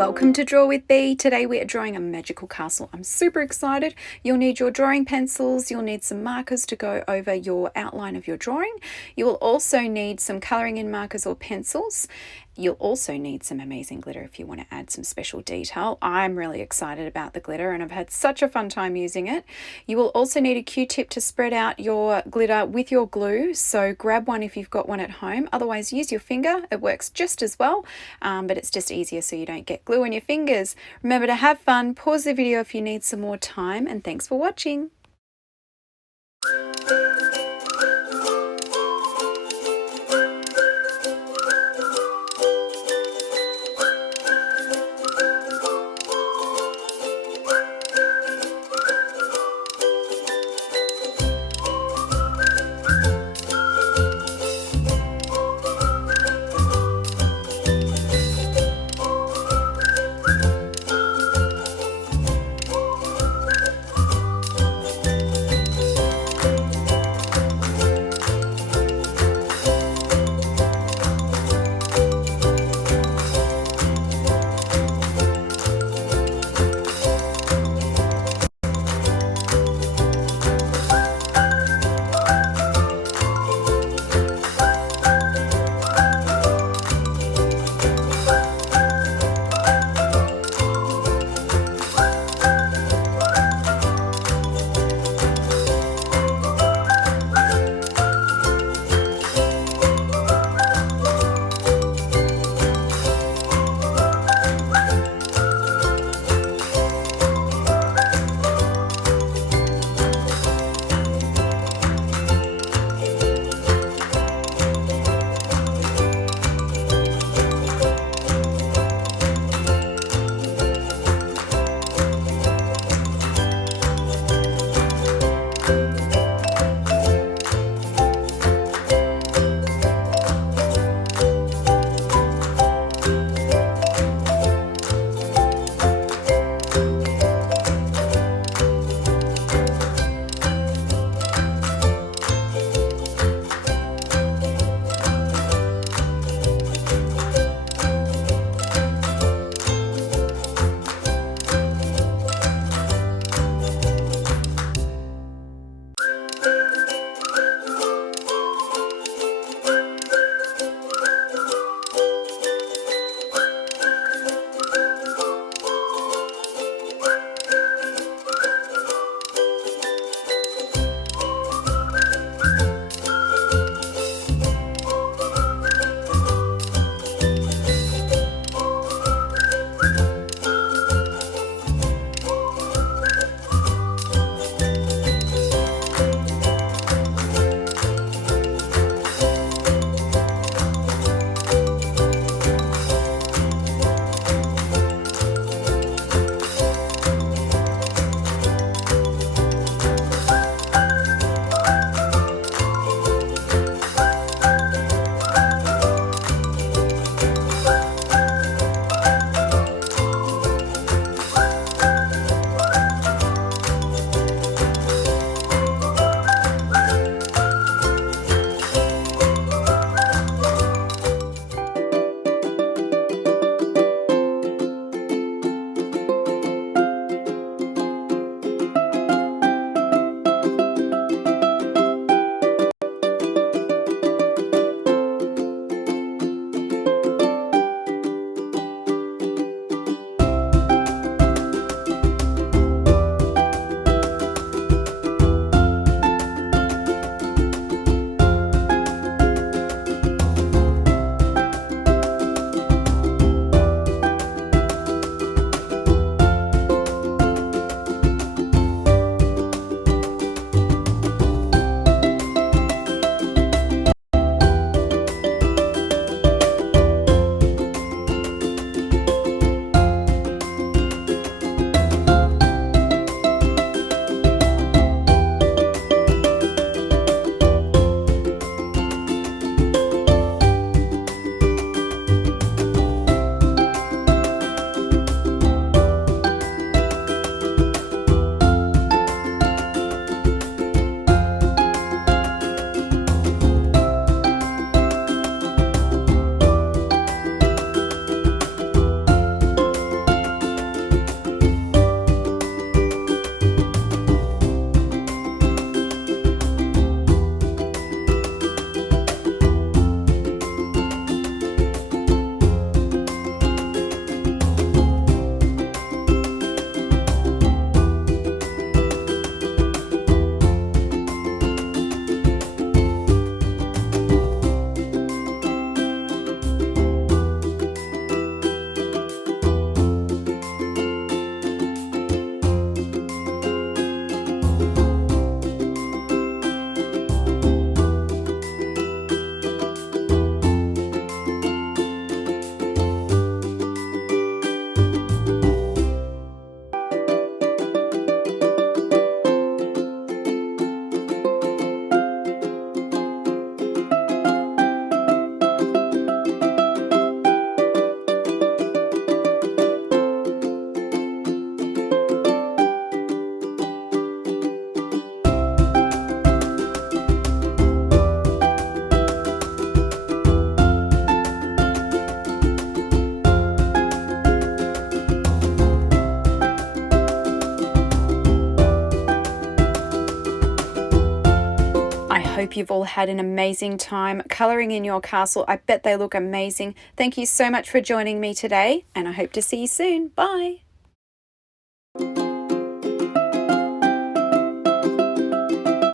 Welcome to Draw with Bee. Today we are drawing a magical castle. I'm super excited. You'll need your drawing pencils, you'll need some markers to go over your outline of your drawing. You will also need some colouring in markers or pencils. You'll also need some amazing glitter if you want to add some special detail. I'm really excited about the glitter and I've had such a fun time using it. You will also need a Q-tip to spread out your glitter with your glue, so grab one if you've got one at home. Otherwise use your finger, it works just as well, but it's just easier so you don't get glue on your fingers. Remember to have fun, pause the video if you need some more time, and thanks for watching. hope you've all had an amazing time colouring in your castle. I bet they look amazing. Thank you so much for joining me today, and I hope to see you soon. Bye!